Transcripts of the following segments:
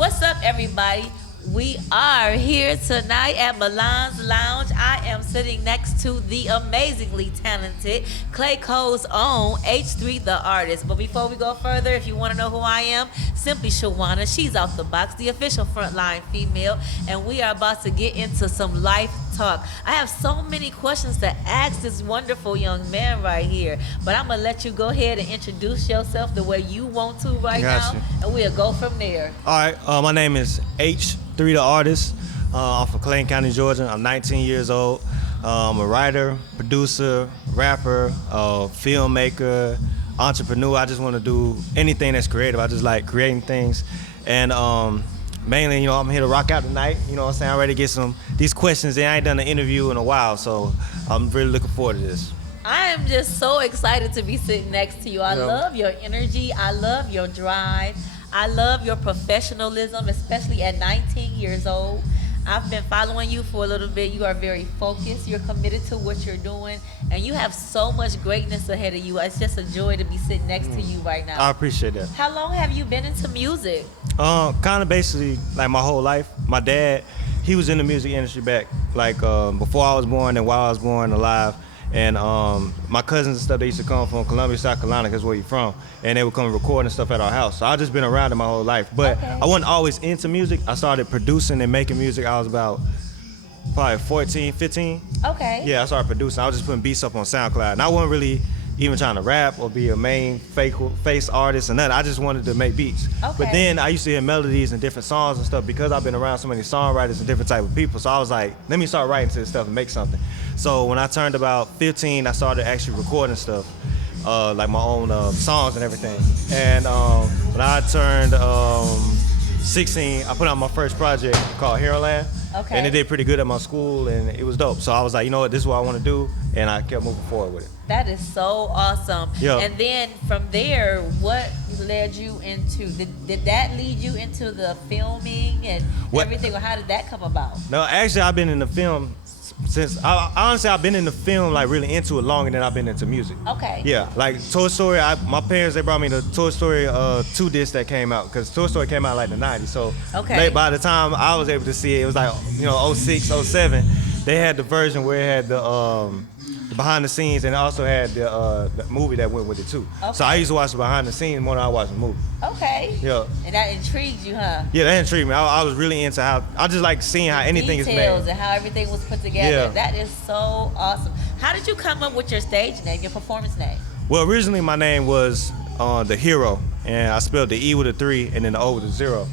What's up, everybody? We are here tonight at Milan's Lounge. I am sitting next to the amazingly talented Clayco's own H3TheArtist. But before we go further, if you want to know who I am, simply Shawonna. She's out the box, the official frontline female, and we are about to get into some life talk. I have so many questions to ask this wonderful young man right here, but I'm gonna let you go ahead and introduce yourself the way you want to right now, and we'll go from there. All right, my name is H3TheArtist. I'm from Clayton County, Georgia. I'm 19 years old. I'm a writer, producer, rapper, filmmaker, entrepreneur. I just want to do anything that's creative. I just like creating things, and mainly, I'm here to rock out tonight. You know what I'm saying? I'm ready to get these questions. I ain't done an interview in a while, so I'm really looking forward to this. I am just so excited to be sitting next to you. I love your energy. I love your drive. I love your professionalism, especially at 19 years old. I've been following you for a little bit. You are very focused. You're committed to what you're doing, and you have so much greatness ahead of you. It's just a joy to be sitting next to you right now. I appreciate that. How long have you been into music? Kind of basically like my whole life. My dad, he was in the music industry back like before I was born and while I was born alive. And my cousins and stuff, they used to come from Columbia, South Carolina, because where you from, and they would come record and stuff at our house. So I've just been around it my whole life. But I wasn't always into music. I started producing and making music. I was about probably 14, 15. Okay. Yeah, I started producing. I was just putting beats up on SoundCloud. And I wasn't really even trying to rap or be a main face artist or nothing. I just wanted to make beats. Okay. But then I used to hear melodies and different songs and stuff because I've been around so many songwriters and different type of people. So I was like, let me start writing to this stuff and make something. So when I turned about 15, I started actually recording stuff, like my own songs and everything. And when I turned 16, I put out my first project called Hero Land. Okay. And it did pretty good at my school, and it was dope. So I was like, you know what, this is what I want to do, and I kept moving forward with it. That is so awesome. Yeah. And then from there, what led you into, did that lead you into the filming and everything, or how did that come about? No, actually, I've been in the film since, honestly, I've been in the film, like really into it longer than I've been into music. Okay. Yeah, like Toy Story, my parents, they brought me the Toy Story 2 disc that came out, because Toy Story came out like the 90s. So by the time I was able to see it, it was like, 06, 07. They had the version where it had the behind the scenes, and it also had the movie that went with it too. Okay. So I used to watch the behind the scenes more than I watched the movie. Okay. Yeah. And that intrigued you, huh? Yeah, that intrigued me. I was really into how, I just like seeing how anything is made. Details and how everything was put together. Yeah. That is so awesome. How did you come up with your stage name, your performance name? Well, originally my name was The Hero, and I spelled the E with a 3 and then the O with a 0.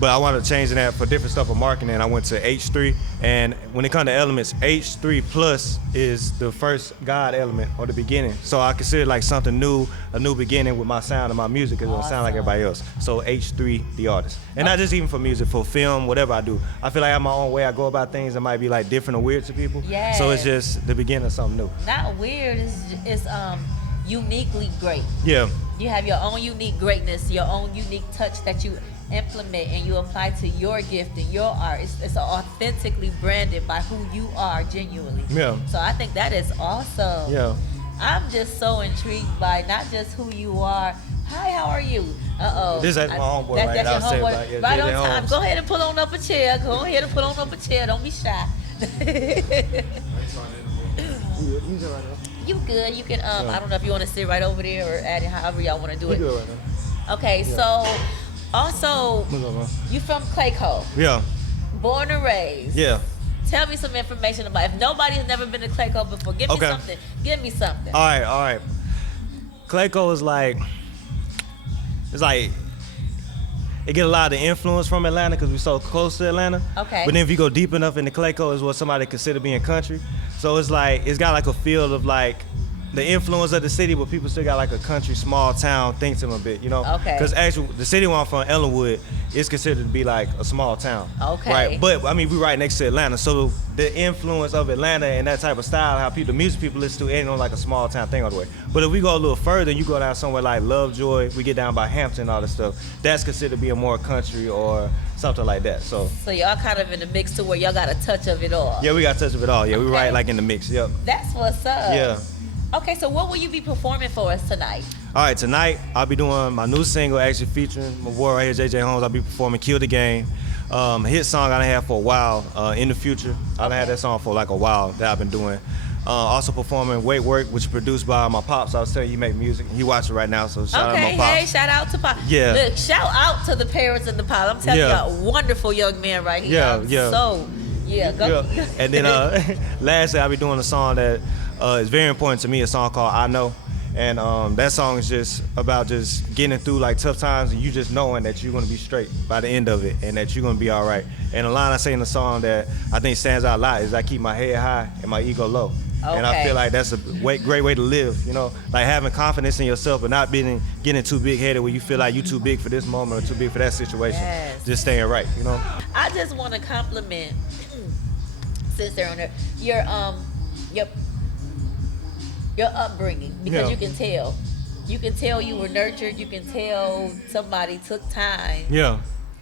But I wanted to change that for different stuff for marketing. I went to H3, and when it comes to elements, H3 plus is the first God element or the beginning. So I consider like something new, a new beginning with my sound and my music, because it don't sound like everybody else. So H3TheArtist. And not just even for music, for film, whatever I do. I feel like I have my own way I go about things that might be like different or weird to people. Yes. So it's just the beginning of something new. Not weird, it's uniquely great. Yeah. You have your own unique greatness, your own unique touch that you implement and you apply to your gift and your art. It's authentically branded by who you are genuinely. Yeah. So I think that is awesome. Yeah. I'm just so intrigued by not just who you are. Hi, how are you? Uh-oh. This is my homeboy right That's your now. homeboy. Right on time. Go ahead and pull on up a chair. Go ahead and pull on up a chair. Don't be shy. You good. You can, I don't know if you want to sit right over there or add it however y'all want to do it. You good right now. Okay, so also, you from Clayco. Yeah. Born and raised. Yeah. Tell me some information about it. If nobody's never been to Clayco before, give me something. Give me something. All right. Clayco is like, it's like, it get a lot of influence from Atlanta because we're so close to Atlanta. Okay. But then if you go deep enough into Clayco, is what somebody consider being country. So it's like, it's got like a feel of like the influence of the city, but people still got like a country, small town thing to them a bit, Okay. Because actually, the city where I'm from, Ellenwood, is considered to be like a small town. Okay. Right. But I mean, we right next to Atlanta, so the influence of Atlanta and that type of style, how people, the music people listen to, ain't on like a small town thing all the way. But if we go a little further, you go down somewhere like Lovejoy, we get down by Hampton, all that stuff. That's considered to be a more country or something like that. So y'all kind of in the mix to where y'all got a touch of it all. yeah, we got a touch of it all. Yeah, we right like in the mix. Yep. That's what's up. Yeah. Okay, so what will you be performing for us tonight? All right, tonight I'll be doing my new single, actually featuring my boy right here, JJ Holmes. I'll be performing "Kill the Game," a hit song I done had for a while. In the future, I done had that song for like a while that I've been doing. Also performing "Wait Work," which is produced by my pops. I was telling you, he make music. He watching right now, so shout out to my pops. Hey, shout out to Pop. Yeah. Look, shout out to the parents and the Pop. I'm telling you, wonderful young man right here. Go. And then lastly, I'll be doing a song that is very important to me, a song called "I Know." And that song is just about just getting through like tough times and you just knowing that you're gonna be straight by the end of it and that you're gonna be all right. And a line I say in the song that I think stands out a lot is I keep my head high and my ego low. Okay. And I feel like that's a great way to live, you know, like having confidence in yourself but not getting too big-headed where you feel like you're too big for this moment or too big for that situation. Yes. Just staying right, you know. I just want to compliment, since they're on there, your upbringing, because you can tell you were nurtured. You can tell somebody took time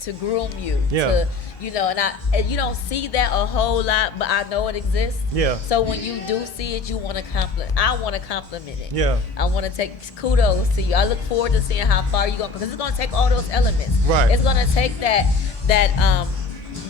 to groom you. To, you know, and you don't see that a whole lot, but I know it exists. So when you do see it, you want to compliment. I want to compliment it. I want to take kudos to you. I look forward to seeing how far you're going, because it's going to take all those elements. Right. It's going to take that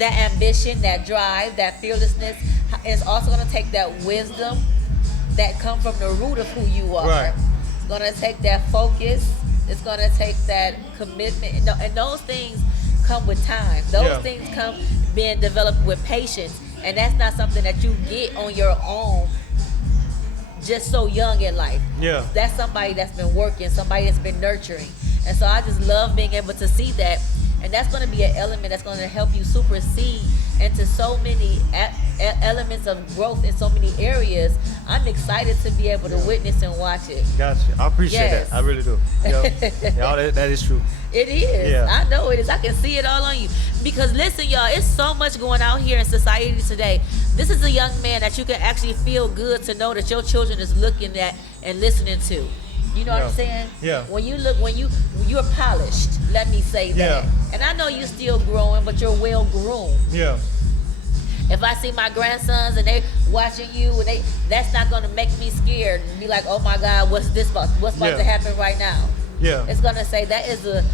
ambition, that drive, that fearlessness. It's also going to take that wisdom that come from the root of who you are. Right. It's gonna take that focus. It's gonna take that commitment, and those things come with time. Those things come being developed with patience, and that's not something that you get on your own just so young in life. That's somebody that's been working, somebody that's been nurturing, and so I just love being able to see that, and that's gonna be an element that's gonna help you supersede into so many elements of growth in so many areas. I'm excited to be able to witness and watch it. Gotcha. I appreciate that. I really do. That is true. It is. I know it is. I can see it all on you. Because listen, y'all, it's so much going out here in society today. This is a young man that you can actually feel good to know that your children is looking at and listening to. You know what I'm saying? When you're polished, let me say that. And I know you're still growing, but you're well groomed. If I see my grandsons and they watching you, and that's not gonna make me scared and be like, oh my God, what's about to happen right now? It's gonna say that is a,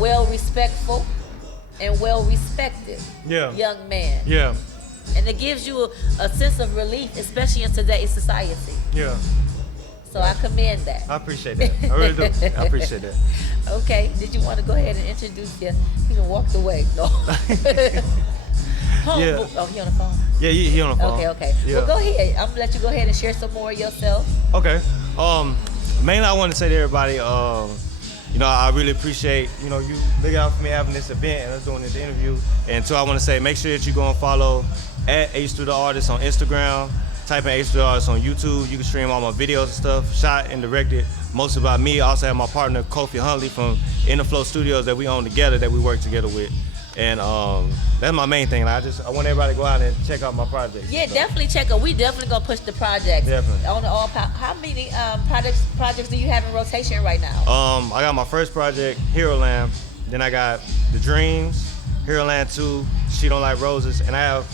well respectful and well respected young man. And it gives you a sense of relief, especially in today's society. So I commend that. I appreciate that. I really do. I appreciate that. Okay. Did you want to go ahead and introduce you? He can walk away. No. Oh, he on the phone? Yeah, he on the phone. Okay. Well, go ahead. I'm going to let you go ahead and share some more of yourself. Okay. Mainly I want to say to everybody, I really appreciate, you looking out for me having this event and us doing this interview. And so I want to say, make sure that you go and follow at H3TheArtist on Instagram. Type in H3TheArtist on YouTube. You can stream all my videos and stuff, shot and directed mostly by me. I also have my partner, Kofi Huntley from In The Flow Studios that we own together, that we work together with. And that's my main thing. I want everybody to go out and check out my projects. Yeah, definitely check out. We definitely gonna push the project. Definitely. How many projects do you have in rotation right now? I got my first project, Hero Land. Then I got The Dreams, Hero Land 2, She Don't Like Roses, and I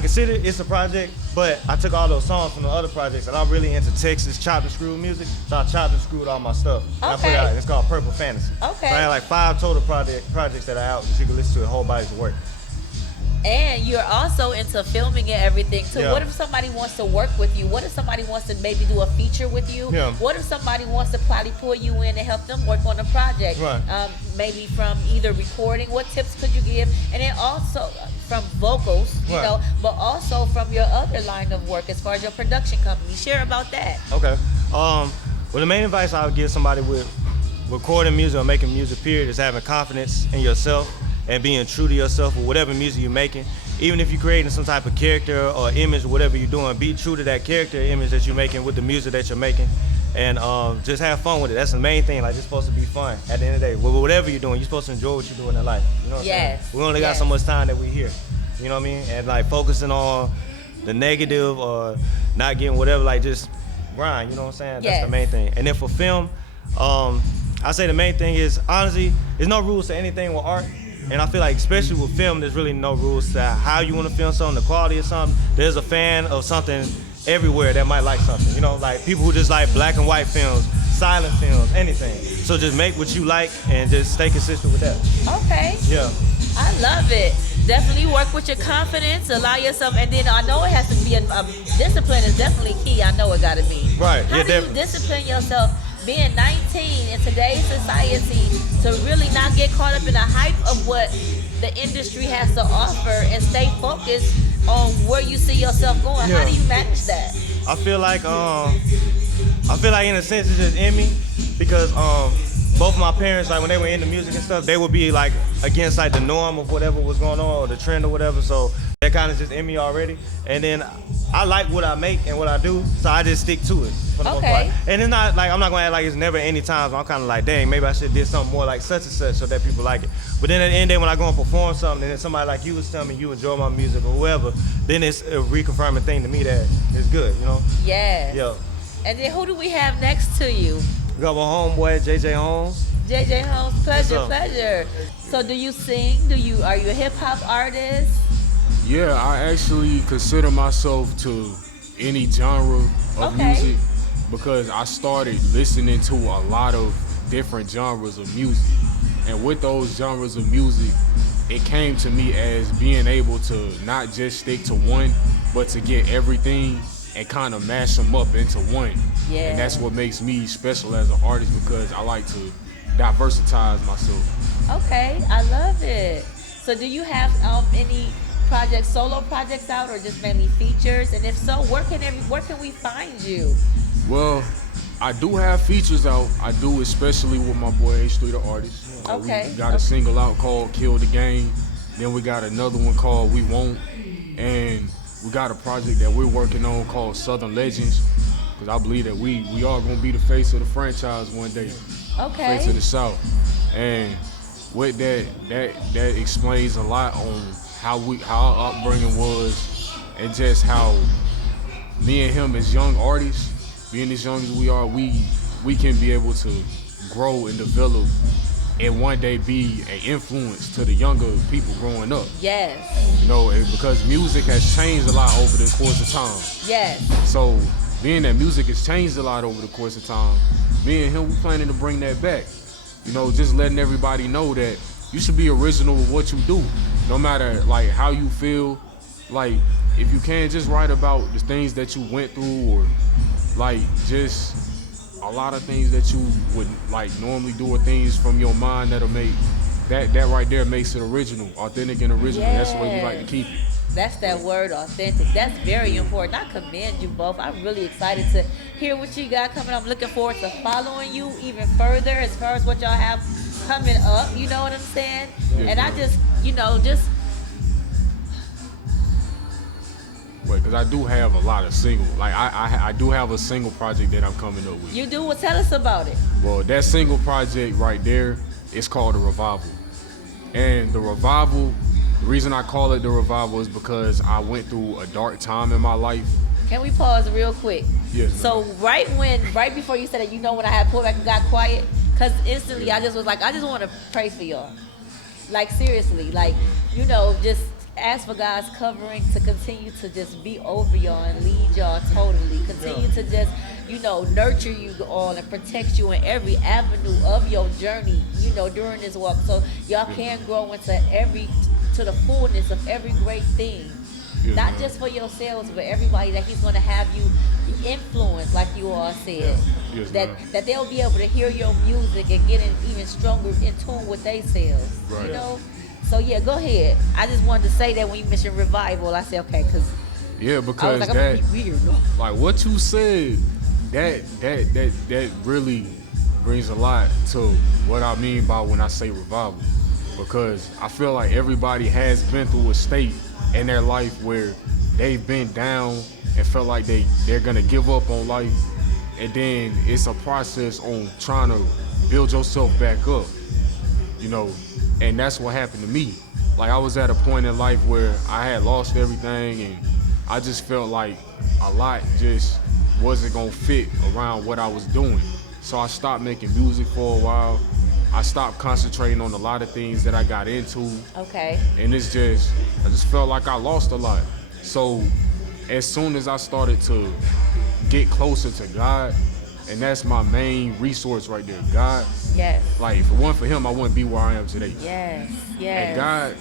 consider it's a project, but I took all those songs from the other projects, and I'm really into Texas chopped and screwed music, so I chopped and screwed all my stuff. And I put it out, and it's called Purple Fantasy. Okay. So I have like 5 total projects that are out that you can listen to a whole body's work. And you're also into filming and everything. So what if somebody wants to work with you? What if somebody wants to maybe do a feature with you? What if somebody wants to probably pull you in and help them work on a project? Right. Maybe from either recording, what tips could you give? And then also from vocals, but also from your other line of work as far as your production company. Share about that. Okay. Well, the main advice I would give somebody with recording music or making music, period, is having confidence in yourself and being true to yourself with whatever music you're making. Even if you're creating some type of character or image or whatever you're doing, be true to that character or image that you're making with the music that you're making. And just have fun with it. That's the main thing. Like, it's supposed to be fun at the end of the day. With whatever you're doing, you're supposed to enjoy what you're doing in life. You know what I'm saying? We only got so much time that we're here. You know what I mean? And like focusing on the negative or not getting whatever, like just grind, you know what I'm saying? That's the main thing. And then for film, I say the main thing is, honestly, there's no rules to anything with art. And I feel like, especially with film, there's really no rules to how you want to film something, the quality of something. There's a fan of something everywhere that might like something. You know, like people who just like black and white films, silent films, anything. So just make what you like and just stay consistent with that. Okay. Yeah. I love it. Definitely work with your confidence, allow yourself, and then I know it has to be a discipline is definitely key. I know it got to be. Right. How Yeah, do definitely. you discipline yourself being 19 in today's society to really not get caught up in the hype of what the industry has to offer and stay focused on where you see yourself going? How Yeah. do you manage that? I feel like in a sense it's just in me because both my parents, like when they were into music and stuff, they would be like against like the norm of whatever was going on or the trend or whatever. So that kind of just in me already. And then I like what I make and what I do, so I just stick to it for the most Okay. part. And it's not like I'm not gonna act like it's never any times. I'm kind of like, dang, maybe I should have did something more like such and such so that people like it. But then at the end of the day, when I go and perform something, and then somebody like you was telling me you enjoy my music or whoever, then it's a reconfirming thing to me that it's good, you know? Yes. Yeah. And then who do we have next to you? We got my homeboy, JJ Holmes. JJ Holmes, pleasure, What's up? pleasure. So do you sing? Are you a hip hop artist? Yeah, I actually consider myself to any genre of Okay. music because I started listening to a lot of different genres of music. And with those genres of music, it came to me as being able to not just stick to one, but to get everything and kind of mash them up into one. Yeah. And that's what makes me special as an artist because I like to diversitize myself. Okay, I love it. So do you have any solo projects out, or just mainly features? And if so, where can we find you? Well, I do have features out. I do, especially with my boy H3TheArtist. Okay. We got a single out called Kill the Game. Then we got another one called We Won't. And we got a project that we're working on called Southern Legends. Because I believe that we are going to be the face of the franchise one day. Face of Okay. the South. And with that explains a lot on how our upbringing was and just how me and him as young artists, being as young as we are, we can be able to grow and develop and one day be an influence to the younger people growing up. Yes. You know, because music has changed a lot over the course of time. Yes. So being that music has changed a lot over the course of time, me and him, we planning to bring that back. You know, just letting everybody know that you should be original with what you do. No matter like how you feel, like if you can just write about the things that you went through or like just a lot of things that you would like normally do or things from your mind that'll make that right there makes it original, authentic and original. That's the way we like to keep it. That's that word, authentic. That's very important. I commend you both. I'm really excited to hear what you got coming. I'm looking forward to following you even further as far as what y'all have coming up. You know what I'm saying? Yeah, And I yeah. just, Wait, because I do have a lot of single. Like I do have a single project that I'm coming up with. you do. Well, tell us about it. Well, that single project right there is called The Revival. And The Revival, the reason I call it The Revival is because I went through a dark time in my life. Can we pause real quick? Yes, So right before you said it, when I had pulled back and got quiet, because instantly I just was like, I just want to pray for y'all. Like seriously, like, just ask for God's covering to continue to just be over y'all and lead y'all totally. Continue to just, nurture you all and protect you in every avenue of your journey, during this walk. So y'all can grow to the fullness of every great thing. Yeah, Not man. just for yourselves, but everybody that he's going to have you influence, like you all said. Yes, that ma'am. that they'll be able to hear your music and get even stronger in tune with themselves. Right. So yeah, go ahead. I just wanted to say that when you mentioned revival, I said okay, because Yeah, I was because like, I'm that gonna be weird. like what you said, that really brings a lot to what I mean by when I say revival. Because I feel like everybody has been through a state in their life where they've been down and felt like they're gonna give up on life, and then it's a process on trying to build yourself back up, and that's what happened to me. Like I was at a point in life where I had lost everything and I just felt like a lot just wasn't gonna fit around what I was doing. So I stopped making music for a while. I stopped concentrating on a lot of things that I got into. Okay. And I just felt like I lost a lot. So as soon as I started to get closer to God, and that's my main resource right there, God. Yes. Like, if it wasn't for him, I wouldn't be where I am today. Yes. And Yes. God,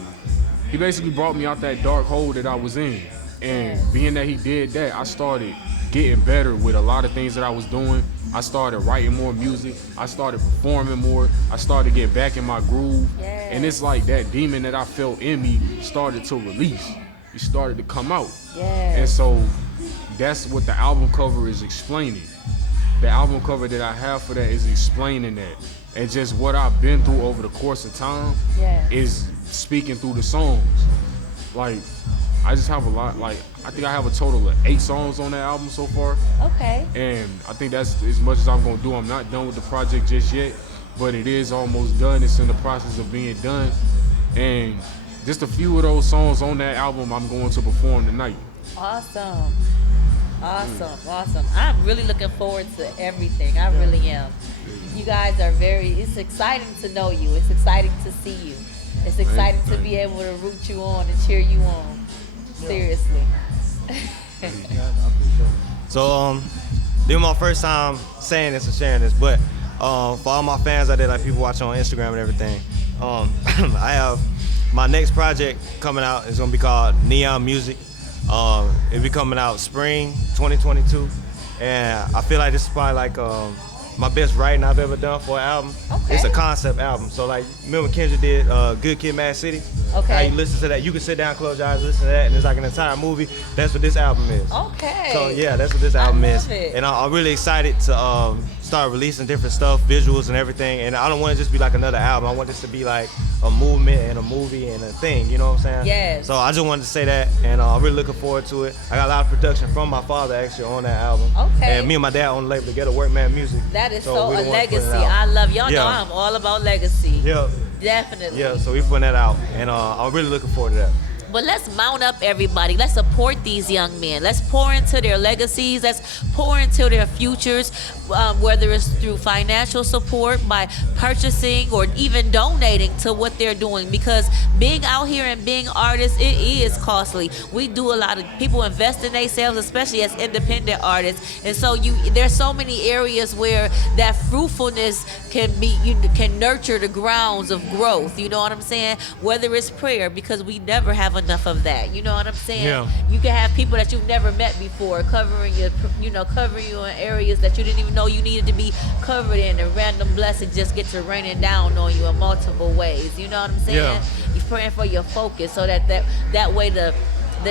he basically brought me out that dark hole that I was in. And being that he did that, I started getting better with a lot of things that I was doing. I started writing more music. I started performing more. I started to get back in my groove. Yes. And it's like that demon that I felt in me started to release. It started to come out. Yes. And so that's what the album cover is explaining. The album cover that I have for that is explaining that. And just what I've been through over the course of time is speaking through the songs. Like, I just have a lot, like, I think I have a total of 8 songs on that album so far. Okay. And I think that's as much as I'm gonna do. I'm not done with the project just yet, but it is almost done. It's in the process of being done. And just a few of those songs on that album I'm going to perform tonight. Awesome. Awesome. I'm really looking forward to everything. I really am. You guys are it's exciting to know you. It's exciting to see you. It's exciting to be able to root you on and cheer you on. Seriously. So this is my first time saying this and sharing this, but for all my fans out there, like people watching on Instagram and everything, I have my next project coming out. It's gonna be called Neon Music. It'll be coming out spring 2022, and I feel like this is probably like my best writing I've ever done for an album. Okay. It's a concept album. So like, remember Kendrick did Good Kid, Mad City? Okay. How you listen to that, you can sit down, close your eyes, listen to that, and it's like an entire movie. That's what this album is. Okay. So yeah, that's what this album is. It. And I'm really excited to start releasing different stuff, visuals and everything. And I don't want it to just be like another album. I want this to be like a movement and a movie and a thing, you know what I'm saying? Yes. So I just wanted to say that, and I'm really looking forward to it. I got a lot of production from my father actually on that album. Okay. And me and my dad own the label together, Workmanmusic. That is we so don't a want to put it legacy. out. I love y'all. Yeah. Know I'm all about legacy. Yeah. Definitely. Yeah, so we putting that out, and I'm really looking forward to that. But let's mount up everybody. Let's support these young men. Let's pour into their legacies. Let's pour into their futures, whether it's through financial support, by purchasing or even donating to what they're doing. Because being out here and being artists, it is costly. We do a lot of people invest in themselves, especially as independent artists. And so there's so many areas where that fruitfulness can nurture the grounds of growth. You know what I'm saying? Whether it's prayer, because we never have enough of that. You know what I'm saying? Yeah. You can have people that you've never met before covering you in areas that you didn't even know you needed to be covered in, and random blessings just get to raining down on you in multiple ways. You know what I'm saying? Yeah. You're praying for your focus so that way the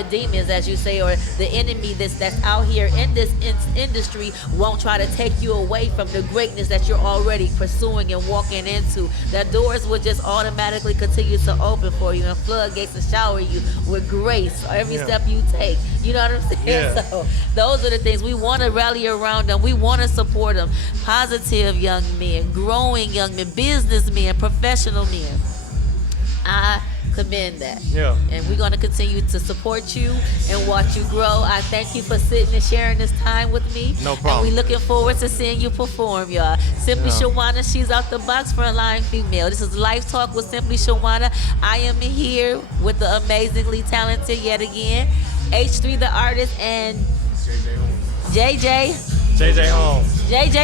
demons, as you say, or the enemy that's out here in this industry won't try to take you away from the greatness that you're already pursuing and walking into. That doors will just automatically continue to open for you, and floodgates to shower you with grace every step you take. You know what I'm saying? Yeah. So those are the things we want to rally around them. We want to support them. Positive young men, growing young men, businessmen, professional men. I commend that. Yeah. And we're going to continue to support you and watch you grow. I thank you for sitting and sharing this time with me. No problem. And we looking forward to seeing you perform, y'all. Simply Shawonna, she's out the box for a line female. This is Life Talk with Simply Shawonna. I am here with the amazingly talented, yet again, H3TheArtist and JJ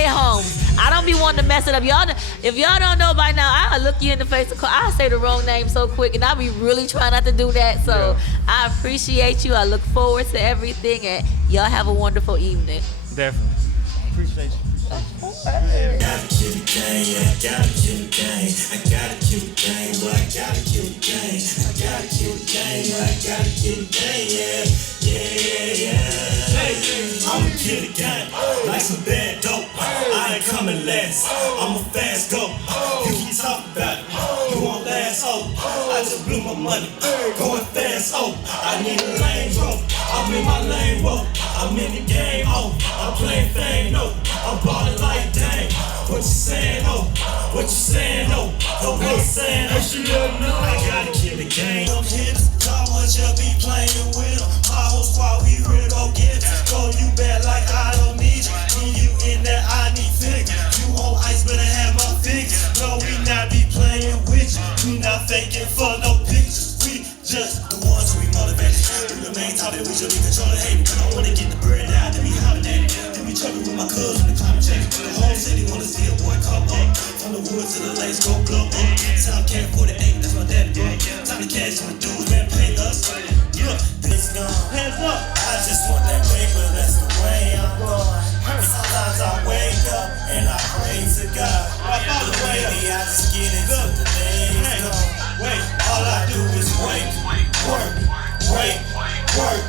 Holmes. I don't be wanting to mess it up. Y'all, if y'all don't know by now, I'll look you in the face. I'll say the wrong name so quick, and I'll be really trying not to do that. So I appreciate you. I look forward to everything, and y'all have a wonderful evening. Definitely. Appreciate you. Gotta kill the game, I gotta kill the game. I gotta kill the game, but I gotta kill the game. I gotta kill the game, but I gotta kill the game. I'ma kill the game like some bad dope. I ain't coming last. I'm a fast go. You can talk about it. You won't last. I just blew my money. Going fast. I need a lane rope. I'm in my lane rope. I'm in the game. I'm playing fame. I'm ballin' like dang. What you saying? What you saying? What you saying? I gotta kill the game. I'm hitters. Y'all want you be playing with them. My whole squad, we ready to go get it. Go you bad like I don't need you. When you in there, I need figure. You on ice, better have my figure. No, we not be playing with you. We not faking for no pictures. We just the ones we motivated. the main topic, we should be controlling hate. Because I wanna get the bird down, then be hollering at it. Then be trouble with my cuz when the climate change. The whole city wanna see a boy come up. From the woods to the lakes, go blow up. Sound Cat 48, that's my daddy, bro. Time to cash my dudes, man, pay us. Look, this gone. Hands up. I just want that paper, that's the way I'm going. Sometimes I wake up and I pray to God. But lately I just get into the days gone. All I do is wait, work, wait, work,